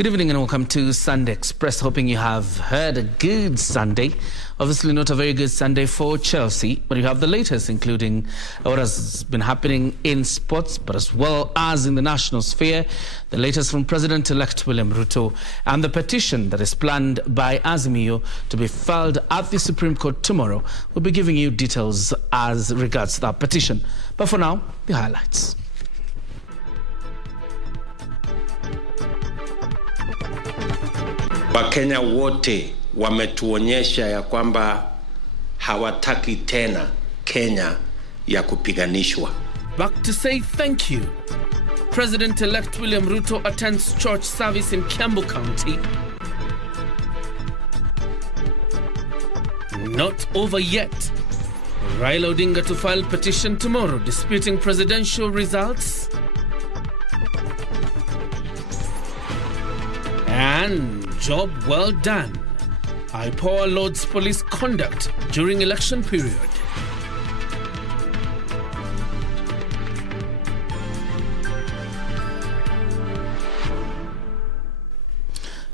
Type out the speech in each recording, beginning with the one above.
Good evening and welcome to Sunday Express. Hoping you have had a good Sunday. Obviously not a very good Sunday for Chelsea, but you have the latest, including what has been happening in sports, but as well as in the national sphere. The latest from President-elect William Ruto and the petition that is planned by Azimio to be filed at the Supreme Court tomorrow. We'll be giving you details as regards that petition. But for now, the highlights. Wakenya wote wametuonyesha ya kwamba hawataki tena Kenya ya kupiganishwa. Back to say thank you. President-elect William Ruto attends church service in Kiambu County. Not over yet. Raila Odinga to file petition tomorrow disputing presidential results. And job well done. IPOA lauds police conduct during election period.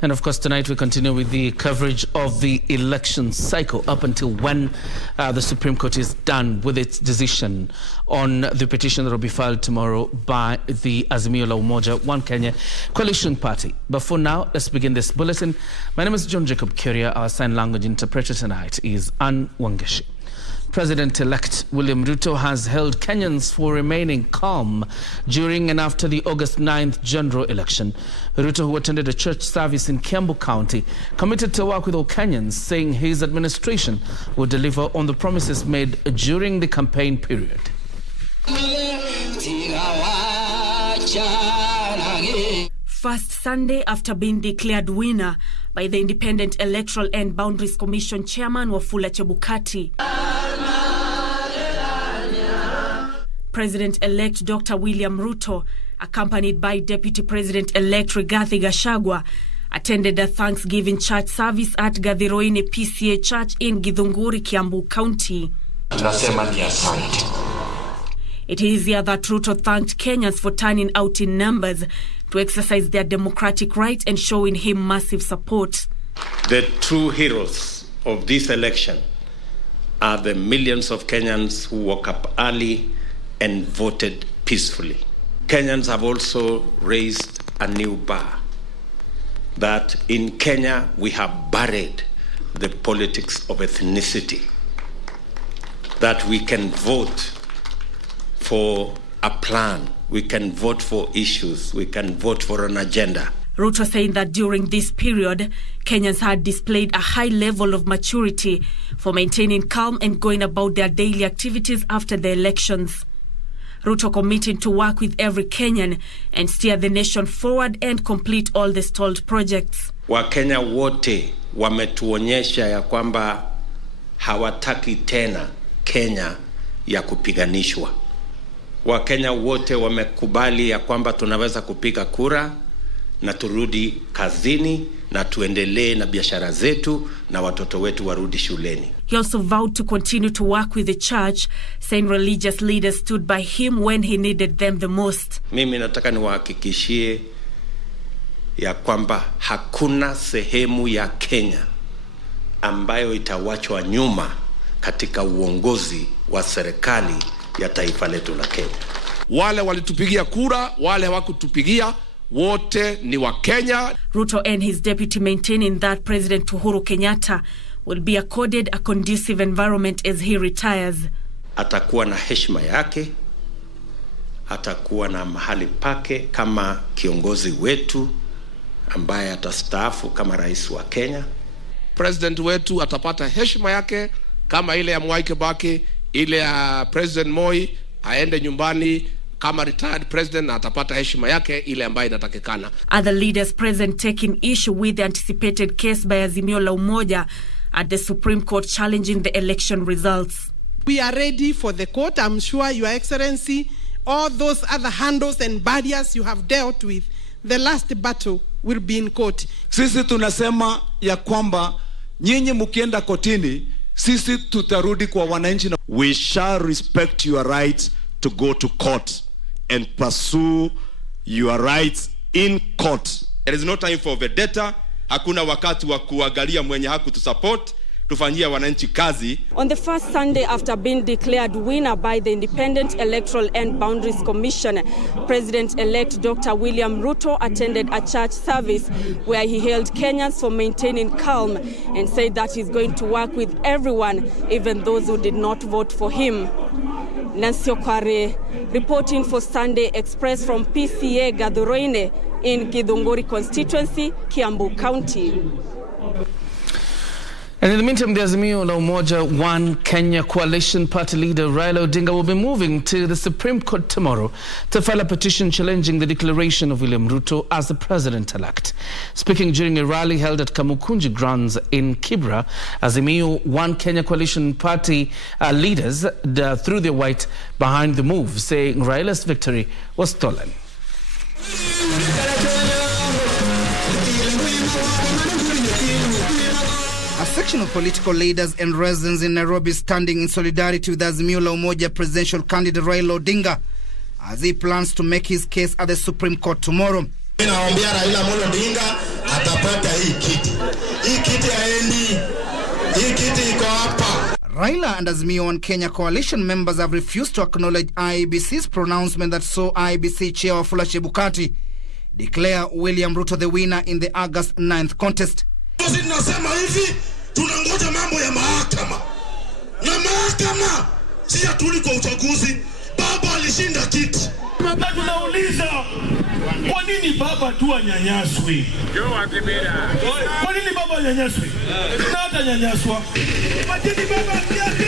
And of course, tonight we continue with the coverage of the election cycle up until when the Supreme Court is done with its decision on the petition that will be filed tomorrow by the Azimio la Umoja One Kenya coalition party. But for now, let's begin this bulletin. My name is John Jacob Kuria. Our sign language interpreter tonight is Ann Wangeshi. President-elect William Ruto has held Kenyans for remaining calm during and after the August 9th general election. Ruto, who attended a church service in Kiambu County, committed to work with all Kenyans, saying his administration will deliver on the promises made during the campaign period. First Sunday after being declared winner by the Independent Electoral and Boundaries Commission Chairman Wafula Chebukati, President-elect Dr. William Ruto, accompanied by Deputy President-elect Rigathi Gachagua, attended a Thanksgiving church service at Gathiroine PCA Church in Githunguri, Kiambu County. It is here that Ruto thanked Kenyans for turning out in numbers to exercise their democratic rights and showing him massive support. The true heroes of this election are the millions of Kenyans who woke up early and voted peacefully. Kenyans have also raised a new bar that in Kenya we have buried the politics of ethnicity, that we can vote for a plan, we can vote for issues, we can vote for an agenda. Ruto saying that during this period, Kenyans had displayed a high level of maturity for maintaining calm and going about their daily activities after the elections. Ruto committing to work with every Kenyan and steer the nation forward and complete all the stalled projects. Wakenya wote wametuonyesha ya kwamba hawataki tena Kenya ya kupiganishwa. Wakenya wote wamekubali ya kwamba tunaweza kupiga kura na turudi kazini na tuendelee na biashara zetu na watoto wetu warudi shuleni. He also vowed to continue to work with the church, saying religious leaders stood by him when he needed them the most. Mimi nataka niwahakikishie ya kwamba hakuna sehemu ya Kenya ambayo itawachwa nyuma katika uongozi wa serikali ya taifa letu la Kenya. Wale walitupigia kura, wale hawakutupigia, wote ni wa Kenya. Ruto and his deputy maintaining that President Uhuru Kenyatta will be accorded a conducive environment as he retires. Atakuwa na heshima yake, atakuwa na mahali pake kama kiongozi wetu ambaye atastaafu kama rais wa Kenya. President wetu atapata heshima yake kama ile ya Mwai Kibaki, ile ya President Moi, aende nyumbani kama retired president na atapata heshima yake ile ambayo inatakikana. Other leaders present taking issue with the anticipated case by Azimio la Umoja at the Supreme Court challenging the election results. We are ready for the court. I'm sure, Your Excellency, all those other handles and barriers you have dealt with, the last battle will be in court. Sisi tunasema ya kwamba nyinyi mkienda kotini, sisi tutarudi kwa wananchi. We shall respect your right to go to court and pursue your rights in court There is no time for vendetta. Hakuna wakati wa kuangalia mwenye hakutusupport. Tufanyia wananchi kazi. On the first Sunday after being declared winner by the Independent Electoral and Boundaries Commission, President-elect Dr. William Ruto attended a church service where he hailed Kenyans for maintaining calm and said that he's going to work with everyone, even those who did not vote for him. Nancy Okware, reporting for Sunday Express from PCA Gathurene in Githunguri constituency, Kiambu County. And in the meantime, the Azimio la Umoja One Kenya Coalition Party leader Raila Odinga will be moving to the Supreme Court tomorrow to file a petition challenging the declaration of William Ruto as the president-elect. Speaking during a rally held at Kamukunji grounds in Kibra, Azimio One Kenya Coalition Party leaders threw their weight behind the move, saying Raila's victory was stolen. A section of political leaders and residents in Nairobi standing in solidarity with Azimio la Umoja presidential candidate Raila Odinga as he plans to make his case at the Supreme Court tomorrow. Naombea Raila Odinga atapata hii kiti. Hii kiti haendi. Hii kiti iko hapa. Raila and Azimio One Kenya Coalition members have refused to acknowledge IEBC's pronouncement that saw IEBC chair Wafula Chebukati declare William Ruto the winner in the August 9th contest. Sisi tunasema hivi, tunangoja mambo ya mahakama. Na mahakama si atuli kwa uchaguzi. Baba alishinda kiti. Mababa tunauliza, kwa nini baba tu anyanyaswi? Kwa nini baba anyanyaswi? Na hata nyanyaswa. Pateni baba yake.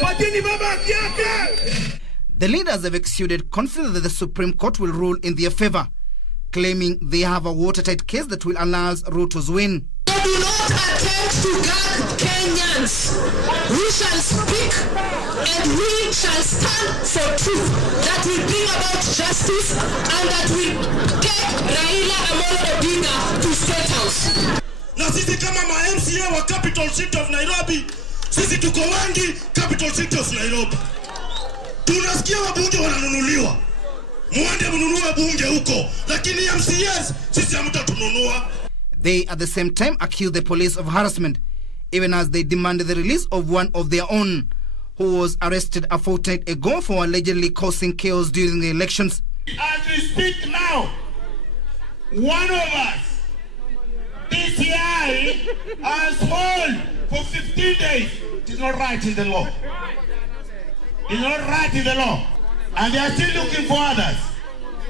Pateni baba yake. The leaders have exuded confidence that the Supreme Court will rule in their favor, claiming they have a watertight case that will announce Ruto's win. Do not attempt to gag Kenyans. We shall speak and we shall stand for truth that will bring about justice and that will get Raila Amolo Odinga to State House. Na sisi kama ma-MCA wa Capital City of Nairobi, sisi tuko wengi Capital City of Nairobi. Tunasikia wabunge wananunuliwa. Muende mnunue bunge huko, lakini MCAs sisi hamtatununua. They at the same time accuse the police of harassment, even as they demanded the release of one of their own, who was arrested a fortnight ago for allegedly causing chaos during the elections. As we speak now, one of us, DCI, has hold for 15 days. It is not right in the law. It is not right in the law. And they are still looking for others.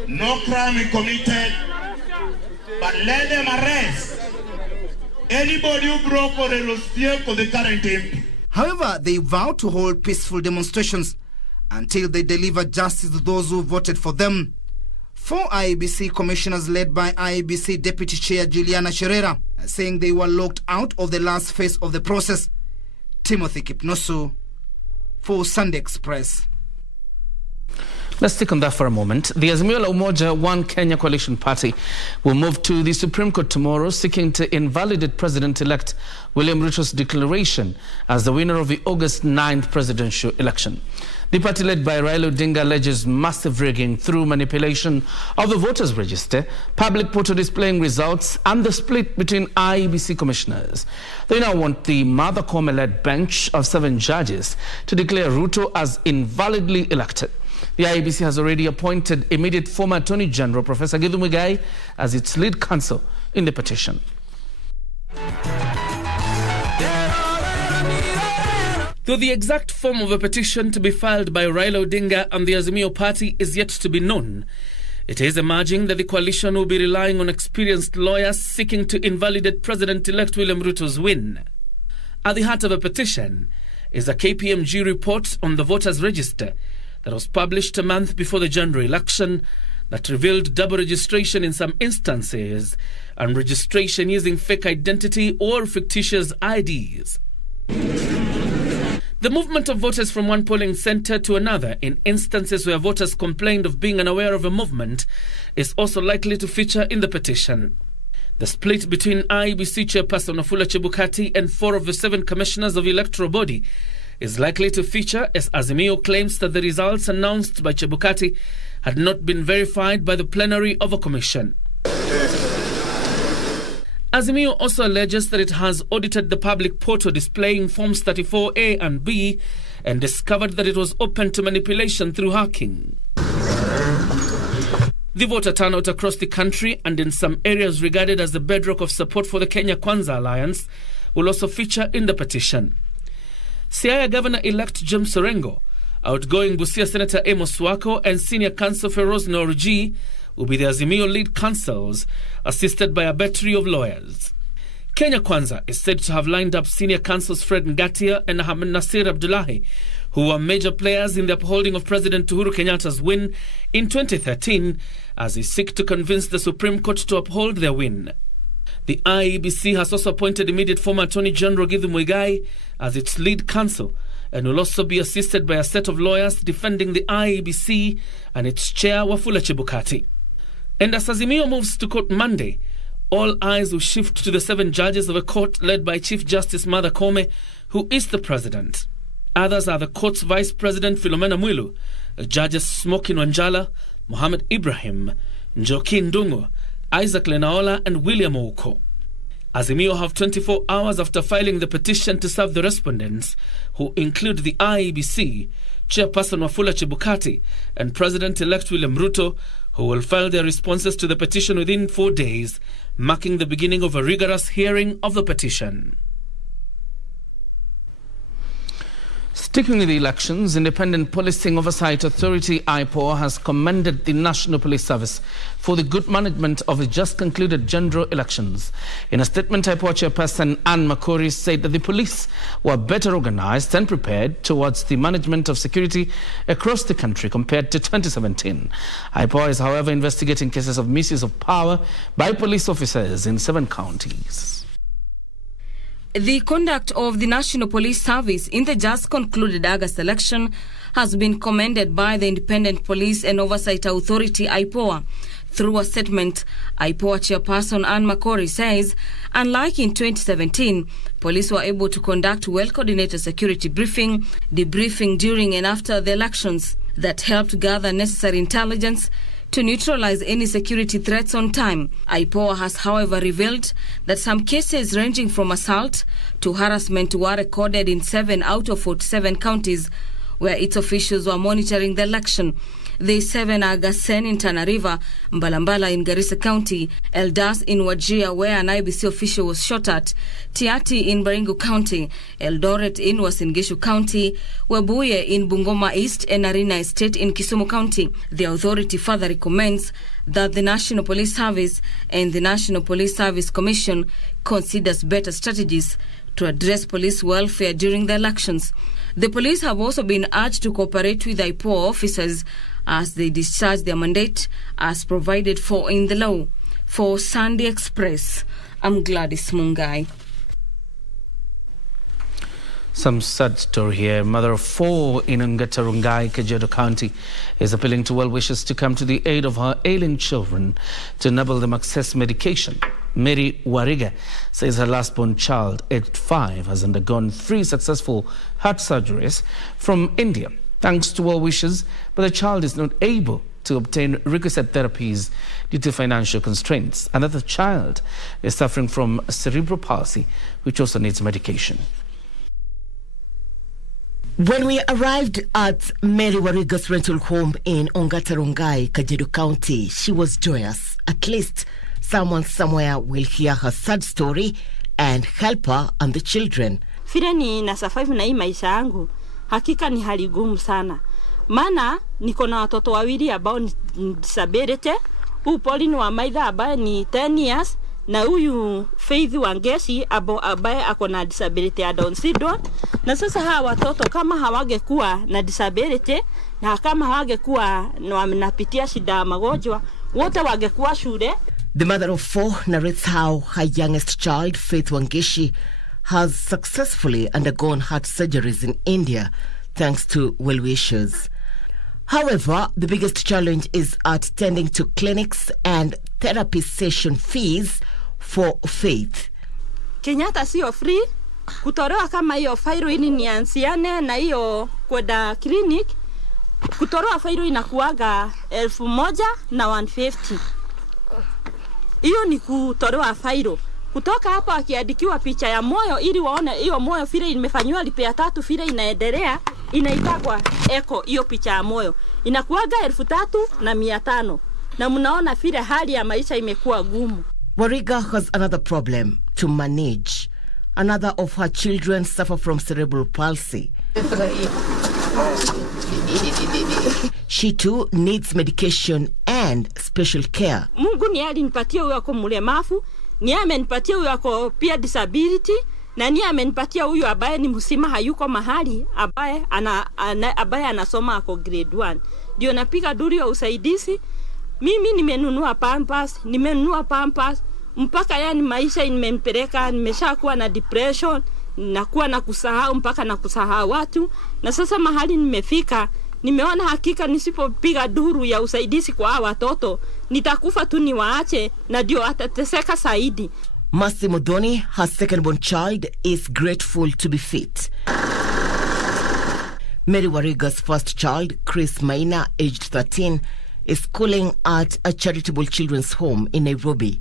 No crime is committed, but let them arrest anybody who broke or relation to the current MP. However, they vow to hold peaceful demonstrations until they deliver justice to those who voted for them. 4 IEBC commissioners led by IEBC Deputy Chair Juliana Sherera saying they were locked out of the last phase of the process. Timothy Kipnosu for Sunday Express. Let's stick on that for a moment. The Azimio la Umoja One Kenya Coalition Party will move to the Supreme Court tomorrow, seeking to invalidate President-elect William Ruto's declaration as the winner of the August 9th presidential election. The party led by Raila Odinga alleges massive rigging through manipulation of the voters' register, public portal displaying results, and the split between IEBC commissioners. They now want the Martha Koome-led bench of 7 judges to declare Ruto as invalidly elected. The IEBC has already appointed immediate former Attorney General Professor Githu Muigai as its lead counsel in the petition. Though the exact form of a petition to be filed by Raila Odinga and the Azimio Party is yet to be known, it is emerging that the coalition will be relying on experienced lawyers seeking to invalidate President-elect William Ruto's win. At the heart of a petition is a KPMG report on the voters' register that was published a month before the general election that revealed double registration in some instances and registration using fake identity or fictitious IDs. The movement of voters from one polling centre to another in instances where voters complained of being unaware of a movement is also likely to feature in the petition. The split between IEBC chairperson Wafula Chebukati and 4 of the 7 commissioners of the electoral body is likely to feature as Azimio claims that the results announced by Chebukati had not been verified by the plenary of a commission. Azimio also alleges that it has audited the public portal displaying Forms 34A and B and discovered that it was open to manipulation through hacking. The voter turnout across the country and in some areas regarded as the bedrock of support for the Kenya Kwanza Alliance will also feature in the petition. Siaya Governor-elect James Orengo, outgoing Busia Senator Amos Wako and Senior Counsel Feroz Norji will be the Azimio lead counsels, assisted by a battery of lawyers. Kenya Kwanza is said to have lined up senior counsels Fred Ngatia and Ahmed Nasir Abdullahi, who were major players in the upholding of President Uhuru Kenyatta's win in 2013, as they seek to convince the Supreme Court to uphold their win. The IEBC has also appointed immediate former Attorney General Githu Muigai as its lead counsel and will also be assisted by a set of lawyers defending the IEBC and its chair Wafula Chebukati. And as Azimio moves to court Monday, all eyes will shift to the 7 judges of a court led by Chief Justice Martha Koome, who is the president. Others are the court's Vice President Philomena Mwilu, Judges Smokin Wanjala, Mohamed Ibrahim, Njoki Ndungu, Isaac Lenaola and William Ouko. Azimio have 24 hours after filing the petition to serve the respondents, who include the IEBC, Chairperson Wafula Chebukati and President-elect William Ruto, who will file their responses to the petition within 4 days, marking the beginning of a rigorous hearing of the petition. Sticking with the elections, Independent Policing Oversight Authority IPOA has commended the National Police Service for the good management of the just concluded general elections. In a statement, IPOA Chairperson Anne Makori said that the police were better organized and prepared towards the management of security across the country compared to 2017. IPOA is, however, investigating cases of misuse of power by police officers in 7 counties. The conduct of the National Police Service in the just concluded August election has been commended by the Independent Police and Oversight Authority, IPOA. Through a statement, IPOA Chairperson Anne Makori says, unlike in 2017, police were able to conduct well-coordinated security debriefing during and after the elections that helped gather necessary intelligence to neutralize any security threats on time. IPOA has, however, revealed that some cases ranging from assault to harassment were recorded in 7 out of 47 counties where its officials were monitoring the election. The 7 are Gasen in Tana River, Mbalambala in Garissa County, Eldas in Wajir where an IBC official was shot at, Tiati in Baringo County, Eldoret in Uasin Gishu County, Webuye in Bungoma East and Arena Estate in Kisumu County. The authority further recommends that the National Police Service and the National Police Service Commission considers better strategies to address police welfare during the elections. The police have also been urged to cooperate with IPOA officers as they discharge their mandate as provided for in the law. For Sunday Express, I'm Gladys Mungai. Some sad story here. Mother of 4 in Ngatarungai, Kajiado County, is appealing to well-wishers to come to the aid of her ailing children to enable them access medication. Mary Wariga says her last-born child, aged 5, has undergone 3 successful heart surgeries from India, thanks to well-wishers, but the child is not able to obtain requisite therapies due to financial constraints, and that the child is suffering from cerebral palsy, which also needs medication. When we arrived at Mary Wariga's rental home in Ongatarungai, Kajiado County, she was joyous. At least someone somewhere will hear her sad story and help her and the children. Vile ni nasurvive na hii maisha yangu, hakika ni hali gumu sana. Maana niko na watoto wawili ambao ni disability. Huyu Pauline wa Maitha ambaye ni 10 years na huyu Faith Wangeci ambaye ako na disability ya Down syndrome. Na sasa hawa watoto kama hawangekuwa na disability na kama hawangekuwa wanapitia shida ya magonjwa, wote wangekuwa shule. The mother of 4 narrates how her youngest child, Faith Wangeci, has successfully undergone heart surgeries in India thanks to well-wishers. However, the biggest challenge is attending to clinics and therapy session fees for Faith. Kenyatta sio free, kutolewa kama hiyo failo ili nianziane na hiyo kwenda clinic, kutolewa failo inakuaga 1,150. Hiyo ni kutolewa failo. Kutoka hapo akiandikiwa picha ya moyo ili waone hiyo moyo vile imefanywa repair 3 vile inaendelea, inaitagwa echo. Hiyo picha ya moyo inakuaga 3,500, na mnaona vile hali ya maisha imekuwa gumu. Wariga has another problem to manage. Another of her children suffer from cerebral palsy. She too needs medication and special care. Mungu ni alinipatia huyo ako mlemavu, ni amenipatia huyo ako pia disability, na ni amenipatia huyo ambaye ni msima hayuko mahali, ambaye anasoma ako grade 1. Ndio napiga duri ya usaidizi. Mimi nimenunua pampers mpaka yani maisha imempeleka, nimeshakuwa na depression, nakuwa na kusahau mpaka na kusahau watu. Na sasa mahali nimefika, nimeona hakika nisipopiga duru ya usaidizi kwa hawa watoto nitakufa tu niwaache, na ndio atateseka zaidi. Mercy Muthoni, her second-born child, is grateful to be fit. Mary Wariga's first child, Chris Maina, aged 13, is schooling at a charitable children's home in Nairobi.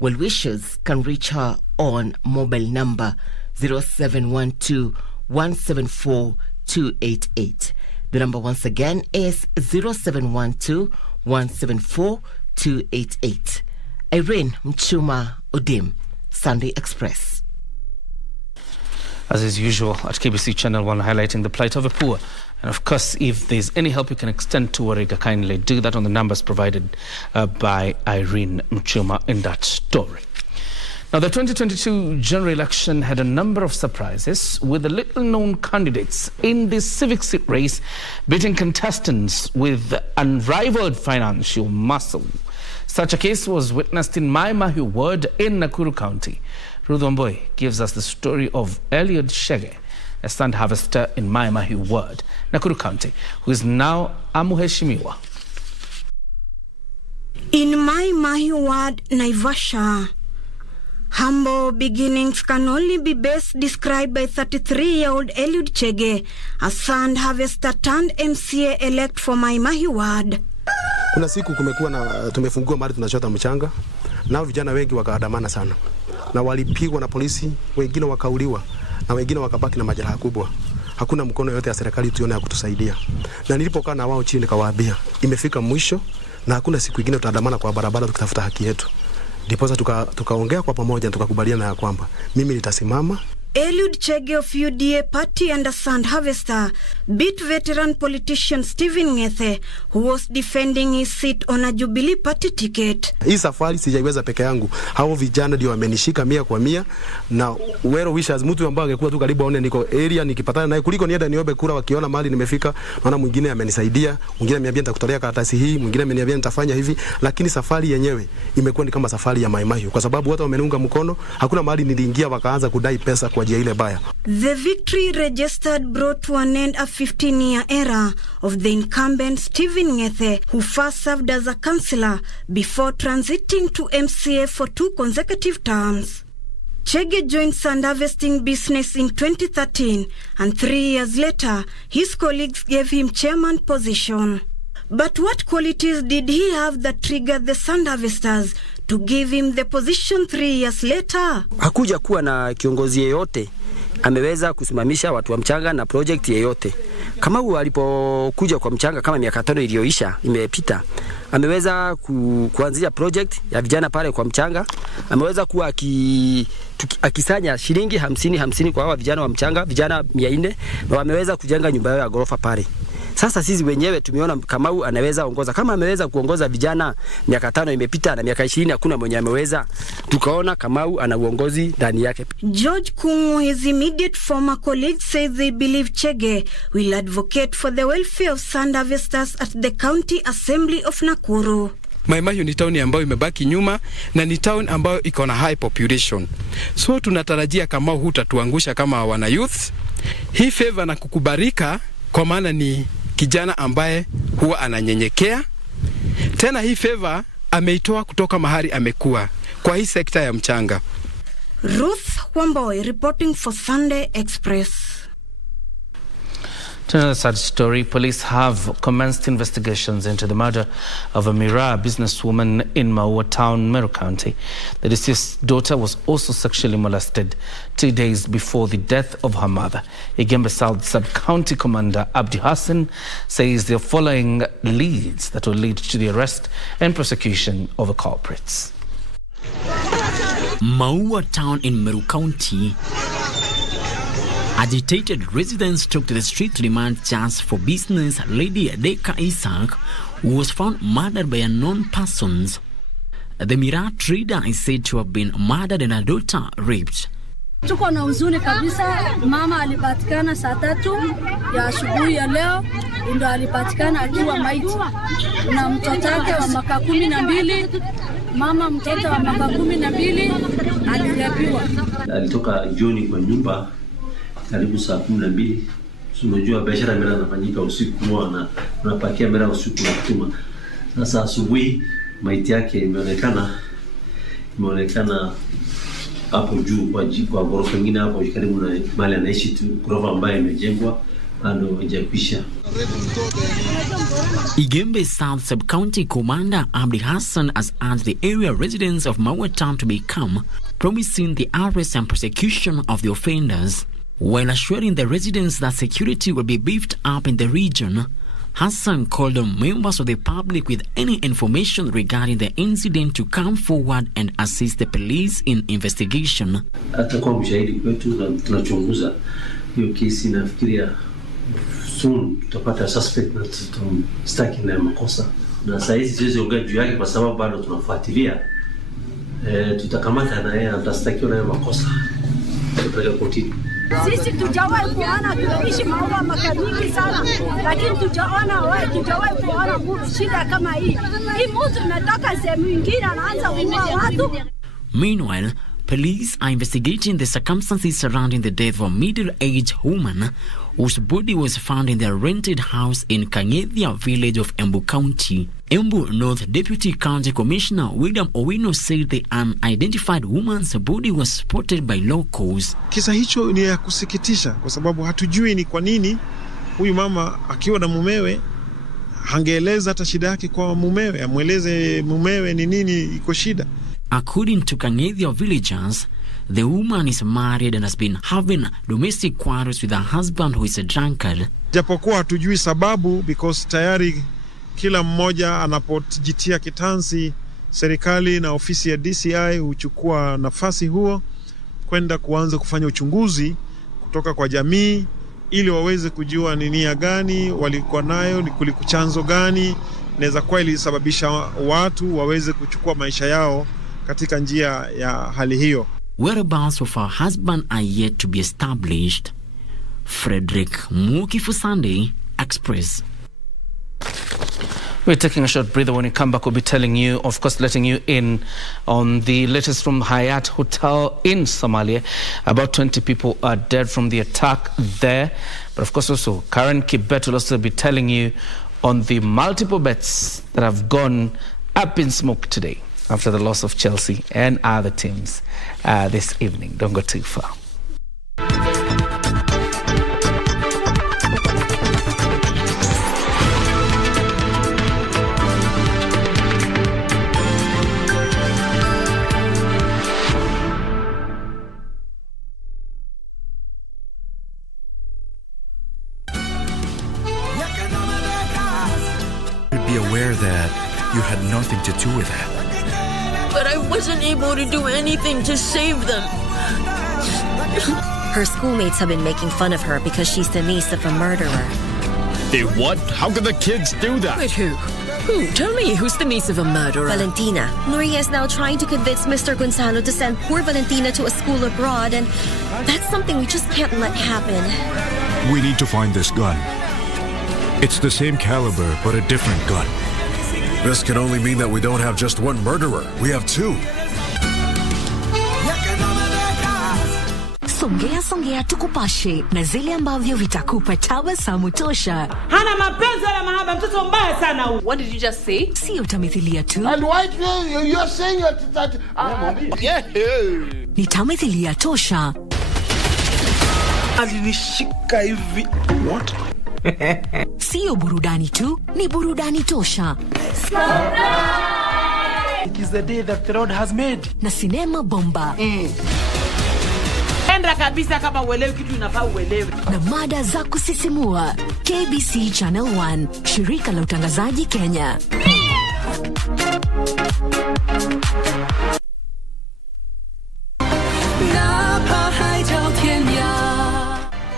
Well-wishers can reach her on mobile number 0712 174 288. The number once again is 0712 174 288. Irene Mchuma Odim, Sunday Express. As is usual at KBC Channel 1, highlighting the plight of the poor. And of course, if there's any help you can extend to Wariga, kindly do that on the numbers provided by Irene Mchuma in that story. Now, the 2022 general election had a number of surprises, with the little-known candidates in the civic seat race beating contestants with unrivaled financial muscle. Such a case was witnessed in Mai Mahiu ward in Nakuru County. Ruth Wamboi gives us the story of Eliud Chege, a sand harvester in Mai Mahiu ward, Nakuru County, who is now amuheshimiwa. In Mai Mahiu ward, Naivasha, humble beginnings can only be best described by 33-year-old Eliud Chege, a sand harvester turned MCA-elect for Mai Mahiu ward. Kuna siku kumekuwa na tumefungua mahali tunachota mchanga, nao vijana wengi wakaandamana sana, na walipigwa na polisi, wengine wakauliwa na wengine wakabaki na majeraha kubwa. Hakuna mkono yote ya serikali tuone ya kutusaidia. Na nilipokaa na wao chini nikawaambia imefika mwisho na hakuna siku nyingine tutaandamana kwa barabara tukitafuta haki yetu. Ndipo tukaongea kwa pamoja, tukakubaliana ya kwamba mimi nitasimama. Eliud Chege of UDA party and a sand harvester beat veteran politician Stephen Ngethe, who was defending his seat on a Jubilee party ticket. Hii safari sijaiweza peke yangu. Hao vijana ndio wamenishika 100%, na well wishers, mtu ambaye angekuwa tu karibu aone niko area nikipatana naye kuliko nienda niombe kura, wakiona mahali nimefika, naona mwingine amenisaidia, mwingine ameniambia nitakutolea karatasi hii, mwingine ameniambia nitafanya hivi, lakini safari yenyewe imekuwa ni kama safari ya Mai Mahiu kwa sababu watu wameniunga mkono. Hakuna mahali niliingia wakaanza kudai pesa kwa ile baya. The victory registered brought to an end a 15-year era of the incumbent Stephen Ngethe, who first served as a councillor before transiting to MCA for 2 consecutive terms. Chege joined sand harvesting business in 2013, and 3 years later, his colleagues gave him chairman position. But what qualities did he have that triggered the sand harvesters to give him the position 3 years later? Hakuja kuwa na kiongozi yeyote ameweza kusimamisha watu wa mchanga na project yeyote. Kama huo alipokuja kwa mchanga kama miaka 5 iliyoisha imepita, ameweza kuanzia project ya vijana pale kwa mchanga. Ameweza kuwa akisanya shilingi 50 kwa hawa vijana wa mchanga, vijana 400, na wameweza kujenga nyumba yao ya gorofa pale. Sasa sisi wenyewe tumeona Kamau anaweza ongoza. Kama ameweza kuongoza vijana miaka 5 imepita na miaka 20 hakuna mwenye ameweza, tukaona Kamau ana uongozi ndani yake. George Kungu, his immediate former colleagues, say they believe Chege will advocate for the welfare of sand harvesters at the County Assembly of Nakuru. Mai Mahiu ni town ambayo imebaki nyuma na ni town ambayo iko na high population. So tunatarajia kama hutatuangusha kama wana youth. Hii favor na kukubarika kwa maana ni kijana ambaye huwa ananyenyekea. Tena hii favor ameitoa kutoka mahali amekuwa kwa hii sekta ya mchanga. Ruth Wamboy reporting for Sunday Express. To another sad story, police have commenced investigations into the murder of a Miraa businesswoman in Maua Town, Meru County. The deceased daughter was also sexually molested 2 days before the death of her mother. Igembe South Sub-County Commander Abdi Hassan says they're following leads that will lead to the arrest and prosecution of the culprits. Maua Town in Meru County. Agitated residents took to the street to demand justice for business lady Deka Isaac, who was found murdered by unknown persons. The Miraa trader is said to have been murdered and her daughter raped. Tuko na huzuni kabisa. Mama alipatikana saa 3 ya asubuhi ya leo, ndio alipatikana akiwa maiti na mtoto wake wa miaka 12. Mama mtoto wa miaka 12 alirapiwa. Alitoka jioni kwa nyumba karibu saa 12. Unajua biashara mera inafanyika usiku, mwana unapakia mera usiku na kutuma. Sasa asubuhi maiti yake imeonekana hapo juu kwa ghorofa nyingine hapo karibu na mahali anaishi tu, ghorofa ambayo imejengwa bado haijakwisha. Igembe South Sub-County Commander Abdi Hassan has asked the area residents of Maua Town to be calm, promising the arrest and prosecution of the offenders. While assuring the residents that security will be beefed up in the region, Hassan called on members of the public with any information regarding the incident to come forward and assist the police in investigation. Atakuwa mshahidi kwetu na tunachunguza hiyo kesi. Nafikiria soon tutapata suspect na tutamstaki na makosa, na saizi siwezi ongea juu yake kwa sababu bado tunafuatilia. Tutakamata na yeye, atastakiwa na makosa, tutapeleka kotini. Sisi tujawahi kuona, tunaishi Maua miaka mingi sana, lakini tujawahi kuona shida kama hii. Hii mtu anatoka sehemu nyingine anaanza kuua watu. Meanwhile, police are investigating the circumstances surrounding the death of a middle-aged woman whose body was found in their rented house in Kangethia village of Embu County. Embu North Deputy County Commissioner William Owino said the unidentified woman's body was spotted by locals. Kisa hicho ni ya kusikitisha kwa sababu hatujui ni kwa nini huyu mama akiwa na mumewe hangeeleza hata shida yake kwa mumewe, amweleze mumewe ni nini iko shida. According to Kangethia villagers, the woman is married and has been having domestic quarrels with her husband who is a drunkard. Japokuwa hatujui sababu, because tayari kila mmoja anapojitia kitanzi, serikali na ofisi ya DCI huchukua nafasi huo kwenda kuanza kufanya uchunguzi kutoka kwa jamii ili waweze kujua ni nia gani walikuwa nayo, ni kuliko chanzo gani inaweza kuwa ilisababisha watu waweze kuchukua maisha yao katika njia ya hali hiyo. Whereabouts of her husband are yet to be established. Frederick Muki for Sunday Express. We're taking a short breather. When we come back, we'll be telling you, of course, letting you in on the latest from Hyatt Hotel in Somalia. About 20 people are dead from the attack there. But of course, also, Karen Kibet will also be telling you on the multiple bets that have gone up in smoke today after the loss of Chelsea and other teams this evening. Don't go too far. Be aware that you had nothing to do with that. But I wasn't able to do anything to save them. Her schoolmates have been making fun of her because she's the niece of a murderer. They what? How could the kids do that? Wait, who? Who? Tell me, who's the niece of a murderer? Valentina. Maria is now trying to convince Mr. Gonzalo to send poor Valentina to a school abroad, and that's something we just can't let happen. We need to find this gun. It's the same caliber, but a different gun. This can only mean that we don't have just one murderer. We have two. Songea tukupashe na zile ambavyo vitakupa tabasamu tosha. Hana mapenzi wala mahaba, mtoto mbaya sana huyu. What did you just say? Sio tamthilia tu. And why you're saying that Ni tamthilia tosha. Alinishika hivi. What? Sio burudani tu, ni burudani tosha. It is the day that the Lord has made. Na sinema bomba. Enda kabisa kama uelewi kitu inafaa uelewe. Na mada za kusisimua. KBC Channel 1, shirika la utangazaji Kenya.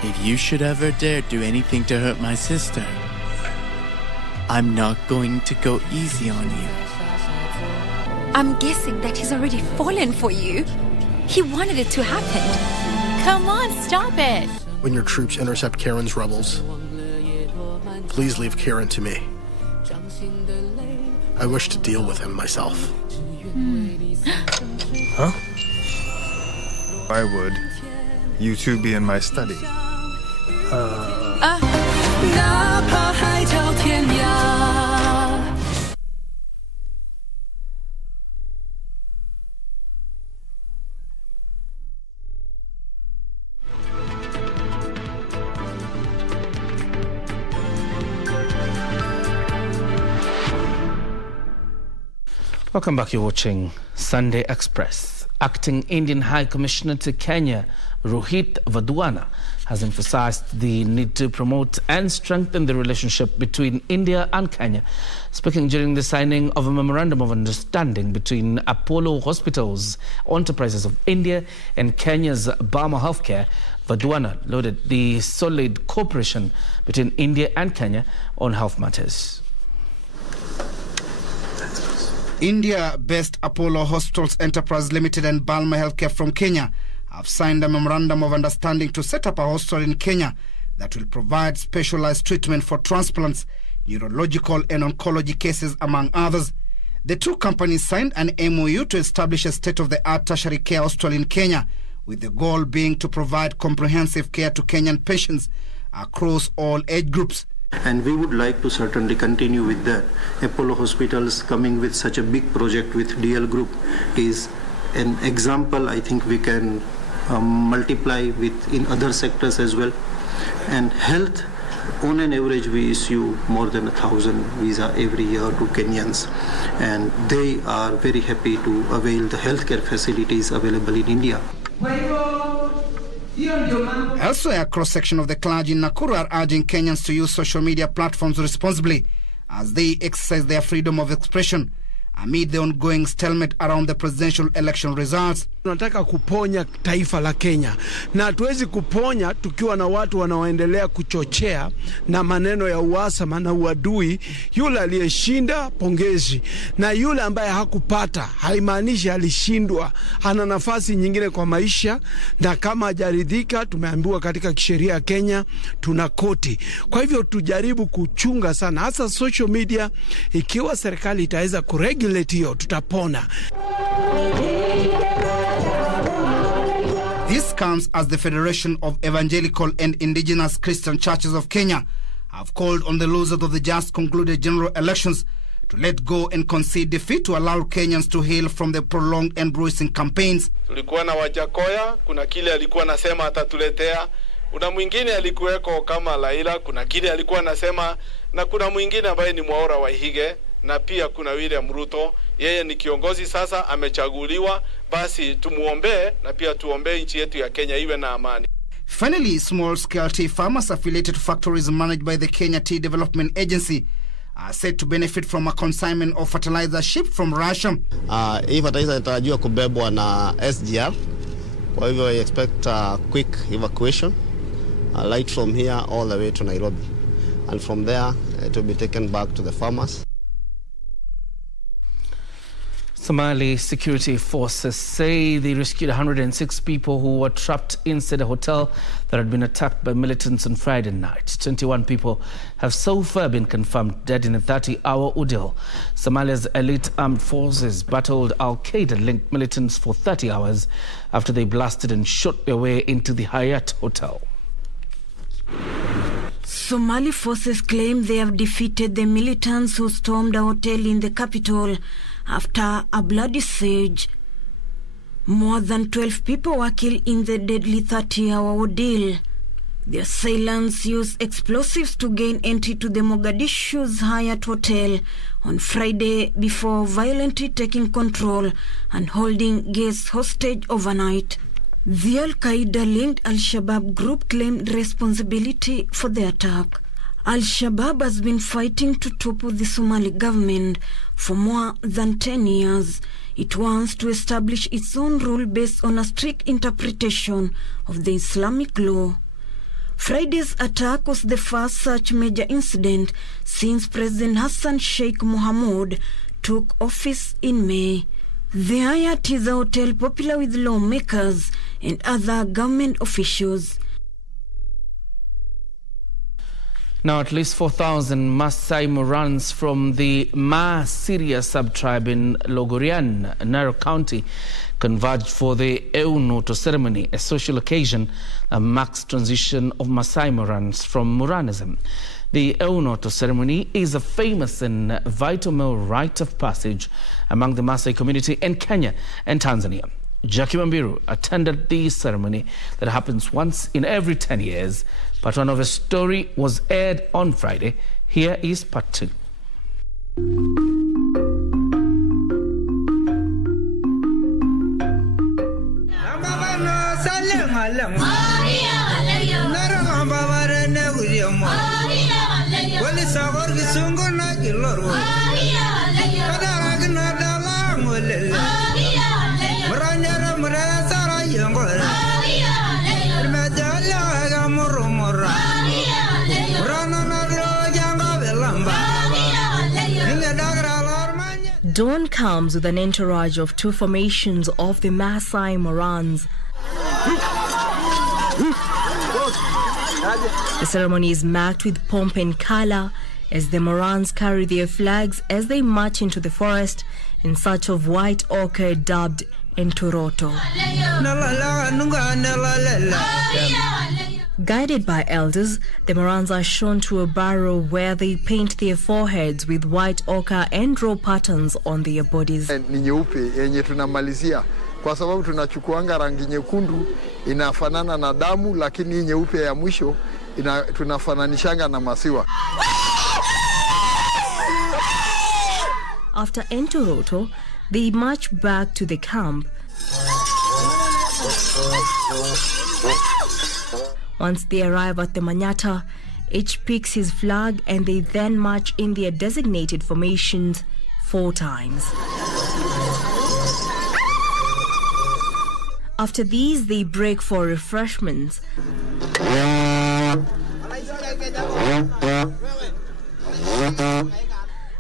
If you should ever dare do anything to hurt my sister, I'm not going to go easy on you. I'm guessing that he's already fallen for you. He wanted it to happen. Come on, stop it. When your troops intercept Karen's rebels, please leave Karen to me. I wish to deal with him myself. Huh? Why would you two be in my study? Welcome back. You're watching Sunday Express. Acting Indian High Commissioner to Kenya, Rohit Vadwana, has emphasized the need to promote and strengthen the relationship between India and Kenya. Speaking during the signing of a memorandum of understanding between Apollo Hospitals Enterprises of India and Kenya's Bama Healthcare, Vadwana lauded the solid cooperation between India and Kenya on health matters. India-based Apollo Hospitals Enterprise Limited and Balma Healthcare from Kenya have signed a memorandum of understanding to set up a hospital in Kenya that will provide specialized treatment for transplants, neurological and oncology cases, among others. The two companies signed an MOU to establish a state-of-the-art tertiary care hospital in Kenya, with the goal being to provide comprehensive care to Kenyan patients across all age groups. And we would like to certainly continue with that. Apollo Hospitals coming with such a big project with DL Group is an example I think we can multiply with in other sectors as well. And health, on an average, we issue more than 1,000 visas every year to Kenyans. And they are very happy to avail the healthcare facilities available in India. Elsewhere, a cross-section of the clergy in Nakuru are urging Kenyans to use social media platforms responsibly as they exercise their freedom of expression amid the ongoing stalemate around the presidential election results. Tunataka kuponya taifa la Kenya na hatuwezi kuponya tukiwa na watu wanaoendelea kuchochea na maneno ya uhasama na uadui. Yule aliyeshinda, pongezi, na yule ambaye hakupata haimaanishi alishindwa. Ana nafasi nyingine kwa maisha, na kama hajaridhika, tumeambiwa katika kisheria ya Kenya tuna koti. Kwa hivyo tujaribu kuchunga sana, hasa social media. Ikiwa serikali itaweza kuregulate hiyo, tutapona. This comes as the Federation of Evangelical and Indigenous Christian Churches of Kenya have called on the losers of the just concluded general elections to let go and concede defeat to allow Kenyans to heal from the prolonged and bruising campaigns. Tulikuwa na Wajakoya, kuna kile alikuwa nasema atatuletea. Kuna mwingine alikuweko kama Laila, kuna kile alikuwa nasema, na kuna mwingine ambaye ni Mwaura Waihige, na pia kuna William Ruto. Yeye ni kiongozi sasa, amechaguliwa, basi tumuombe na pia tuombe nchi yetu ya Kenya iwe na amani. Finally, small-scale tea farmers affiliated to factories managed by the Kenya Tea Development Agency are said to benefit from a consignment of fertilizer shipped from Russia. Hii fertilizer inatarajiwa kubebwa na SGR. Kwa hivyo I expect a quick evacuation right from here all the way to Nairobi. And from there it will be taken back to the farmers. Somali security forces say they rescued 106 people who were trapped inside a hotel that had been attacked by militants on Friday night. 21 people have so far been confirmed dead in a 30-hour ordeal. Somalia's elite armed forces battled Al-Qaeda-linked militants for 30 hours after they blasted and shot their way into the Hayat Hotel. Somali forces claim they have defeated the militants who stormed a hotel in the capital after a bloody siege. More than 12 people were killed in the deadly 30-hour ordeal. The assailants used explosives to gain entry to the Mogadishu's Hayat Hotel on Friday before violently taking control and holding guests hostage overnight. The Al-Qaeda-linked Al-Shabaab group claimed responsibility for the attack. Al-Shabaab has been fighting to topple the Somali government for more than 10 years. It wants to establish its own rule based on a strict interpretation of the Islamic law. Friday's attack was the first such major incident since President Hassan Sheikh Mohamud took office in May. The Hayat is a hotel popular with lawmakers and other government officials. Now, at least 4,000 Maasai Morans from the Ma Siria sub-tribe in Logorian, Narok County, converged for the Eunoto ceremony, a social occasion that marks transition of Maasai Morans from Moranism. The Eunoto ceremony is a famous and vital male rite of passage among the Maasai community in Kenya and Tanzania. Jackie Mambiru attended the ceremony that happens once in every 10 years. Part 1 of a story was aired on Friday. Here is part 2. Dawn comes with an entourage of two formations of the Maasai Morans. The ceremony is marked with pomp and color as the Morans carry their flags as they march into the forest in search of white ochre dubbed Entoroto. Guided by elders, the Morans are shown to a barrow where they paint their foreheads with white ochre and draw patterns on their bodies. Ni nyeupe yenye tunamalizia kwa sababu tunachukuanga rangi nyekundu inafanana na damu, lakini nyeupe ya mwisho tunafananishanga na masiwa. After Entoroto, they march back to the camp. Once they arrive at the Manyata, each picks his flag and they then march in their designated formations 4 times. After these, they break for refreshments.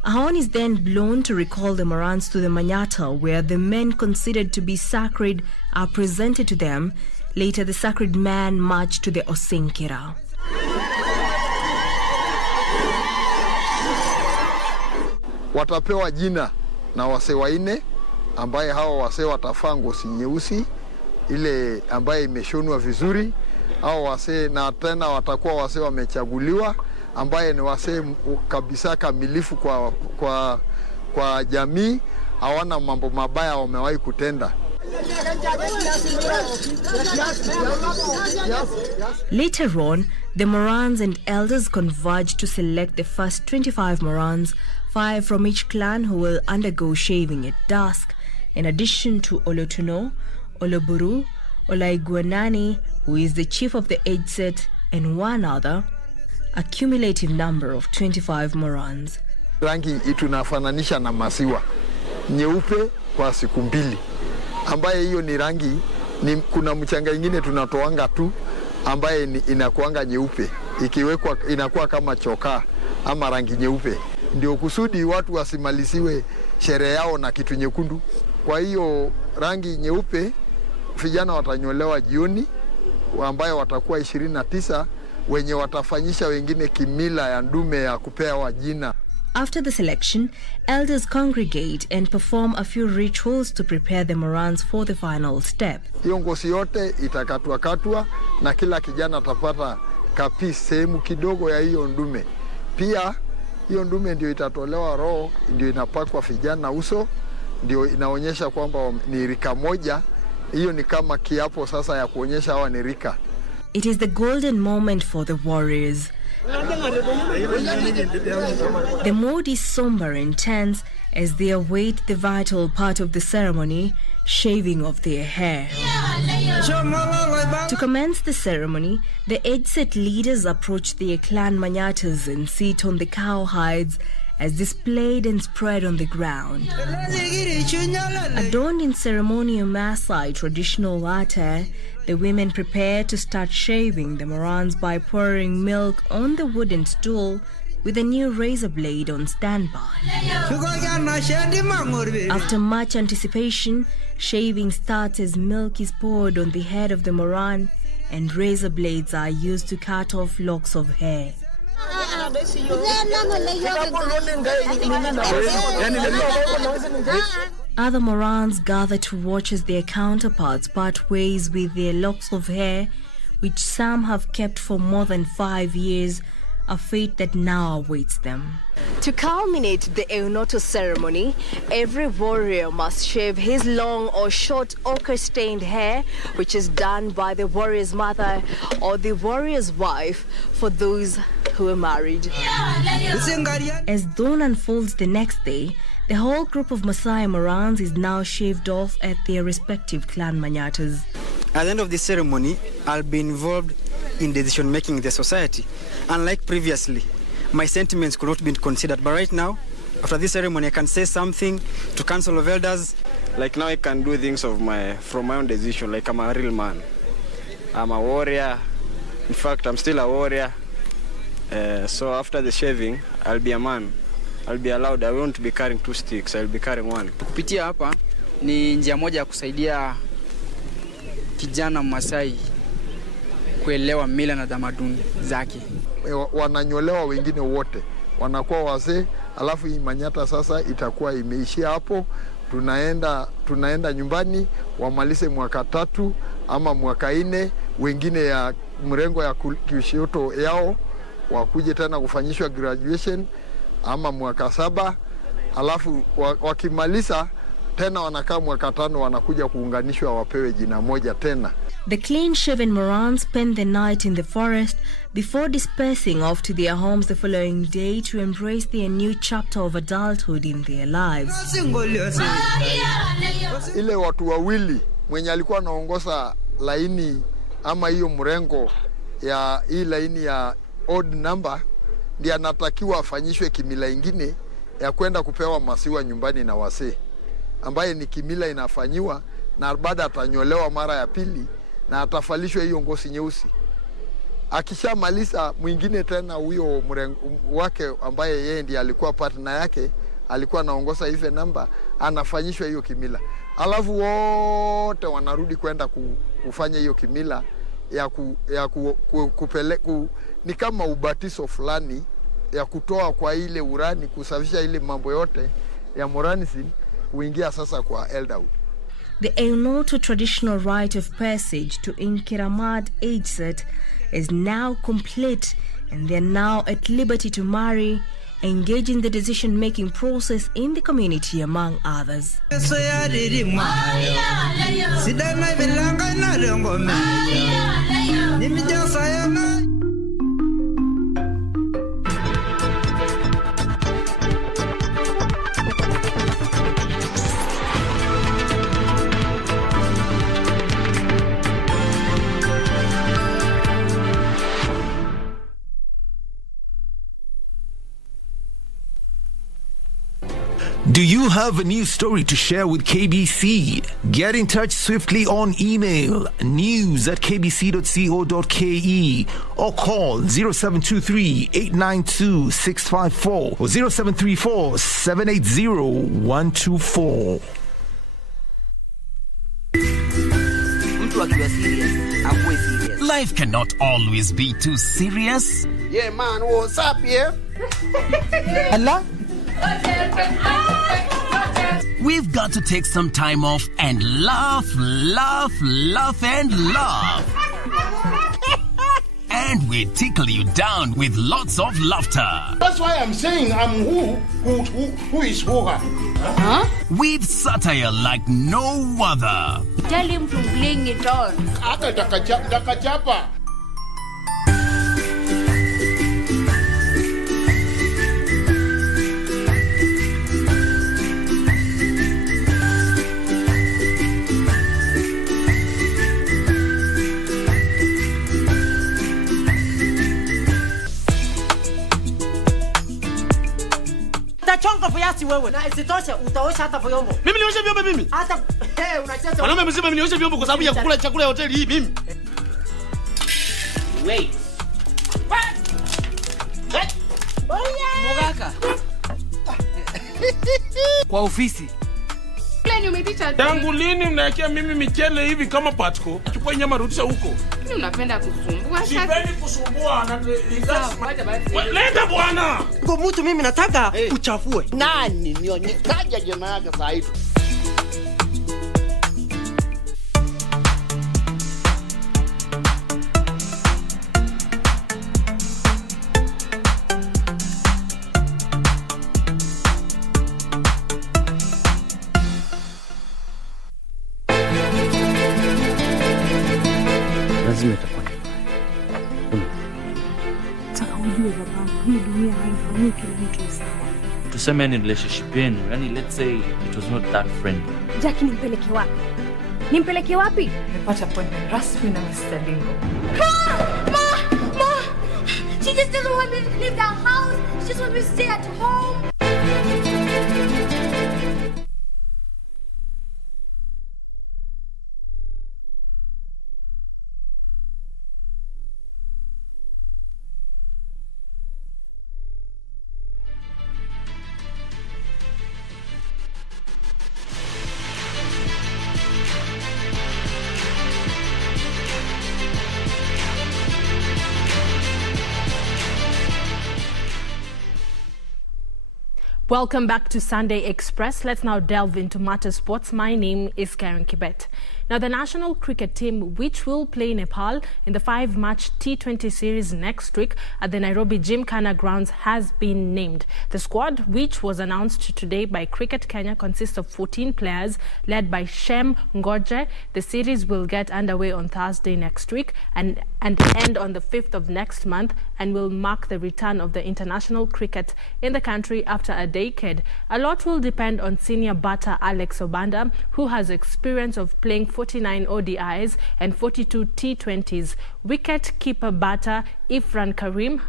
A horn is then blown to recall the Morans to the Manyata, where the men considered to be sacred are presented to them. Later, the sacred man marched to the Osenkira. Watapewa jina na wasee waine ambaye hawa wasee watafaa ngozi nyeusi ile ambaye imeshonwa vizuri, au wasee na tena watakuwa wasee wamechaguliwa ambaye ni wasee kabisa kamilifu kwa jamii, hawana mambo mabaya wamewahi kutenda. Later on, the Morans and elders converged to select the first 25 Morans, 5 from each clan who will undergo shaving at dusk, in addition to Olotuno, Oloburu, Olaiguanani, who is the chief of the age set, and one other, a cumulative number of 25 Morans. Rangi itunafananisha na masiwa, nyeupe kwa siku mbili, ambaye hiyo ni rangi kuna mchanga ingine tunatoanga tu ambaye inakuanga nyeupe, ikiwekwa inakuwa kama chokaa, ama rangi nyeupe, ndio kusudi watu wasimaliziwe sherehe yao na kitu nyekundu. Kwa hiyo rangi nyeupe vijana watanyolewa jioni, ambayo watakuwa 29 wenye watafanyisha wengine kimila ya ndume ya kupewa jina. After the selection, elders congregate and perform a few rituals to prepare the Morans for the final step. Hiyo ngozi yote itakatwa na kila kijana atapata kapisi sehemu kidogo ya hiyo ndume. Pia hiyo ndume ndio itatolewa roho, ndio inapakwa vijana uso, ndio inaonyesha kwamba ni rika moja. Hiyo ni kama kiapo sasa ya kuonyesha hawa ni rika. It is the golden moment for the warriors. The mood is somber and tense as they await the vital part of the ceremony, shaving of their hair. To commence the ceremony, the Edset leaders approach their clan manyatas and sit on the cow hides as displayed and spread on the ground. Adorned in ceremonial Maasai traditional attire, the women prepare to start shaving the Morans by pouring milk on the wooden stool with a new razor blade on standby. After much anticipation, shaving starts as milk is poured on the head of the Moran and razor blades are used to cut off locks of hair. Other Morans gather to watch as their counterparts part ways with their locks of hair, which some have kept for more than 5 years, a fate that now awaits them. To culminate the Eunoto ceremony, every warrior must shave his long or short ochre-stained hair, which is done by the warrior's mother or the warrior's wife for those who are married. As dawn unfolds the next day, the whole group of Maasai Morans is now shaved off at their respective clan manyatas. At the end of the ceremony, I'll be involved in decision-making in the society. Unlike previously, my sentiments could not be considered. But right now, after this ceremony, I can say something to Council of Elders. Like now I can do things from my own decision, like I'm a real man. I'm a warrior. In fact, I'm still a warrior. So after the shaving, I'll be a man. I'll be allowed. I won't be carrying 2 sticks. I'll be carrying 1. Kupitia hapa ni njia moja ya kusaidia kijana Masai kuelewa mila na tamaduni zake. Wananyolewa wengine wote, wanakuwa wazee, alafu hii manyata sasa itakuwa imeishia hapo. Tunaenda nyumbani, wamalize mwaka 3 ama mwaka 4, wengine ya mrengo ya kishoto yao wakuje tena kufanyishwa graduation ama mwaka 7, alafu wakimaliza tena wanakaa mwaka 5, wanakuja kuunganishwa wapewe jina moja tena. The clean-shaven Morans spend the night in the forest before dispersing off to their homes the following day to embrace their new chapter of adulthood in their lives. Ile watu wawili mwenye alikuwa anaongoza laini ama hiyo mrengo ya hii laini ya odd number ndiye anatakiwa afanyishwe kimila ingine ya kwenda kupewa masiwa nyumbani na wasee, ambaye ni kimila inafanyiwa, na baada atanyolewa mara ya pili na atafalishwa hiyo ngozi nyeusi. Akishamaliza mwingine tena huyo wake ambaye yeye ndiye alikuwa partner yake, alikuwa anaongoza hizo namba, anafanyishwa hiyo kimila. Alafu wote wanarudi kwenda kufanya hiyo kimila ni kama ubatizo fulani ya kutoa kwa ile urani, kusafisha ile mambo yote ya moranism, kuingia sasa kwa elderhood. The Eunoto traditional rite of passage to Inkiramat Edset is now complete, and they are now at liberty to marry, engage in the decision-making process in the community, among others. Do you have a news story to share with KBC? Get in touch swiftly on email news@kbc.co.ke or call 0723-892-654 or 0734-780-124. Life cannot always be too serious. Yeah, man, what's up here? Allah? We've got to take some time off and laugh, laugh, laugh, and laugh. And we tickle you down with lots of laughter. That's why I'm saying I'm who is who. Huh? With satire like no other. Tell him to bring it on. Dakachapa. Chongo viasi wewe. Na isitoshe utaosha hata vyombo. Mimi nioshe vyombo mimi. Hata unacheza. Wanaume mzima mimi nioshe vyombo kwa sababu ya kukula chakula ya hoteli hii mimi. Wait. Mogaka. Kwa ofisi. Plani umepita. Tangu lini unawekea mimi michele hivi kama patko? Chukua nyama rudisha huko. Mimi unapenda kusumbua sasa. Sipendi kusumbua na leta bwana. Ngo mtu mimi nataka uchafue. Nani nione kaja jana yake saa hivi. Lazima itakuwa. Nataka ujue baba, hii dunia haifanyii kila mtu sawa. Tuseme ni relationship yenu, yani let's say it was not that friendly. Jackie nimpeleke wapi? Nimpeleke wapi? Nimepata appointment rasmi na Mr. Lingo. Ma! She just doesn't want me to leave the house. She just wants me to stay at home. Welcome back to Sunday Express. Let's now delve into Matter Sports. My name is Karen Kibet. Now, the national cricket team, which will play Nepal in the 5-match T20 series next week at the Nairobi Gymkhana grounds, has been named. The squad, which was announced today by Cricket Kenya, consists of 14 players led by Shem Ngoje. The series will get underway on Thursday next week and end on the 5th of next month, and will mark the return of the international cricket in the country after a decade. A lot will depend on senior batter Alex Obanda, who has experience of playing 49 ODIs and 42 T20s. Wicket-keeper batter Ifran Karim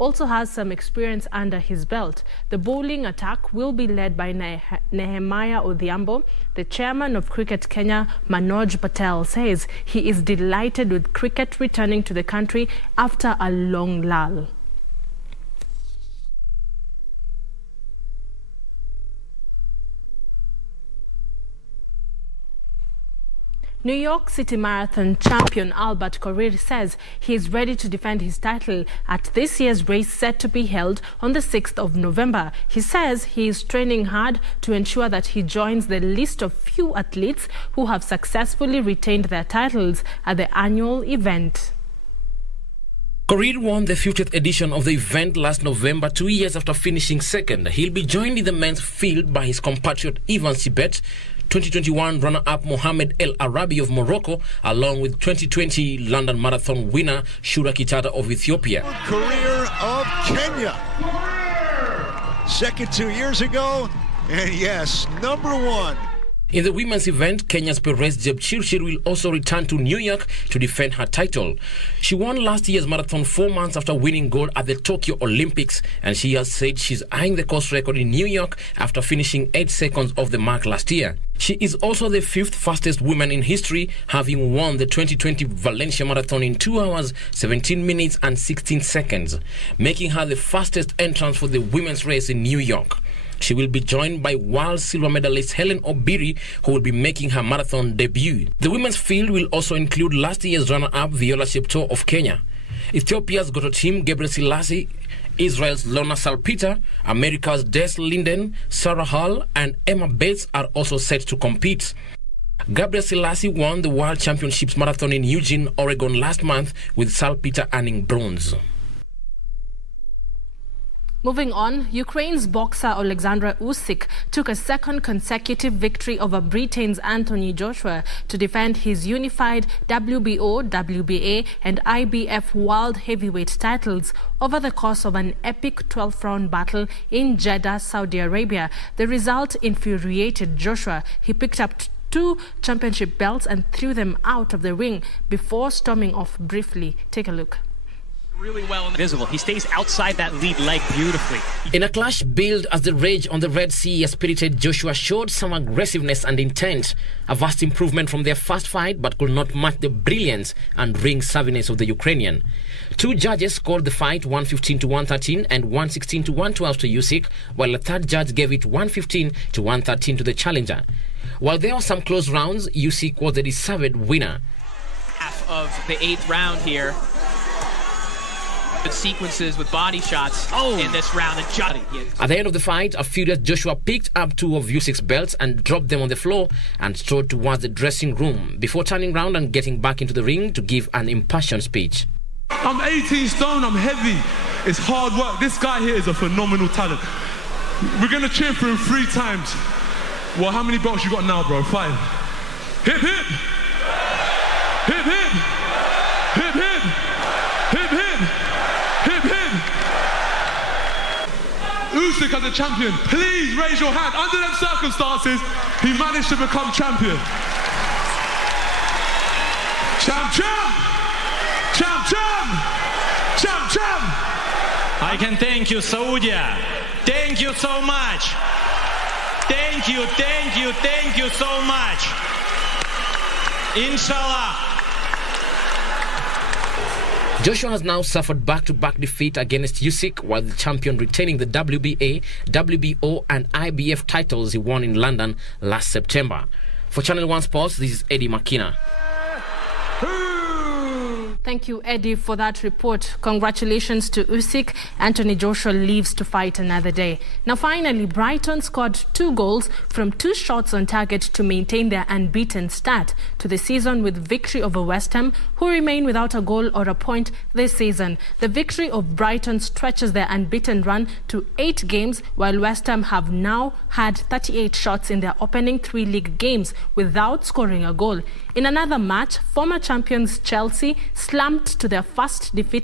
also has some experience under his belt. The bowling attack will be led by Nehemiah Odhiambo. The chairman of Cricket Kenya, Manoj Patel, says he is delighted with cricket returning to the country after a long lull. New York City Marathon champion Albert Korir says he is ready to defend his title at this year's race set to be held on the 6th of November. He says he is training hard to ensure that he joins the list of few athletes who have successfully retained their titles at the annual event. Korir won the 50th edition of the event last November, 2 years after finishing second. He'll be joined in the men's field by his compatriot Ivan Sibet, 2021 runner-up Mohamed El Arabi of Morocco, along with 2020 London Marathon winner Shura Kitata of Ethiopia. Career of Kenya. Second 2 years ago, and yes, number one. In the women's event, Kenya's Perez Jepchirchir will also return to New York to defend her title. She won last year's marathon 4 months after winning gold at the Tokyo Olympics, and she has said she's eyeing the course record in New York after finishing 8 seconds off the mark last year. She is also the 5th fastest woman in history, having won the 2020 Valencia Marathon in 2 hours, 17 minutes and 16 seconds, making her the fastest entrant for the women's race in New York. She will be joined by world silver medalist Helen Obiri, who will be making her marathon debut. The women's field will also include last year's runner-up Viola Cheptoo of Kenya, Ethiopia's Goto team Gebre Selassie, Israel's Lona Salpeter, America's Des Linden, Sarah Hall, and Emma Bates are also set to compete. Gabriel Selassie won the World Championships Marathon in Eugene, Oregon last month, with Salpeter earning bronze. Moving on, Ukraine's boxer Alexander Usyk took a second consecutive victory over Britain's Anthony Joshua to defend his unified WBO, WBA and IBF World Heavyweight titles over the course of an epic 12th-round battle in Jeddah, Saudi Arabia. The result infuriated Joshua. He picked up 2 championship belts and threw them out of the ring before storming off briefly. Take a look. Really well visible. He stays outside that lead leg beautifully. In a clash billed as the rage on the Red Sea, a spirited Joshua showed some aggressiveness and intent, a vast improvement from their first fight, but could not match the brilliance and ring savviness of the Ukrainian. 2 judges scored the fight 115 to 113 and 116 to 112 to Usyk, while a third judge gave it 115 to 113 to the challenger. While there were some close rounds, Usyk was the deserved winner. Half of the 8th round here. Sequences with body shots in this round. At the end of the fight, a furious Joshua picked up 2 of Usyk's belts and dropped them on the floor and strode towards the dressing room before turning round and getting back into the ring to give an impassioned speech. I'm 18 stone, I'm heavy. It's hard work. This guy here is a phenomenal talent. We're going to cheer for him 3 times. Well, how many belts you got now, bro? 5. Hip, hip. Hip, hip. Hip, hip. Hip, hip. Hip, hip. Usyk as a champion, please raise your hand. Under them circumstances, he managed to become champion. Champ, champ! Champ, champ! Champ, champ! I can thank you, Saudi. Thank you so much. Thank you, thank you, thank you so much. Inshallah. Joshua has now suffered back-to-back defeat against Usyk, while the champion retaining the WBA, WBO and IBF titles he won in London last September. For Channel 1 Sports, this is Eddie Makina. Thank you, Eddie, for that report. Congratulations to Usyk. Anthony Joshua lives to fight another day. Now, finally, Brighton scored 2 goals from 2 shots on target to maintain their unbeaten start to the season with victory over West Ham, who remain without a goal or a point this season. The victory of Brighton stretches their unbeaten run to 8 games, while West Ham have now had 38 shots in their opening 3 league games without scoring a goal. In another match, former champions Chelsea slumped to their first defeat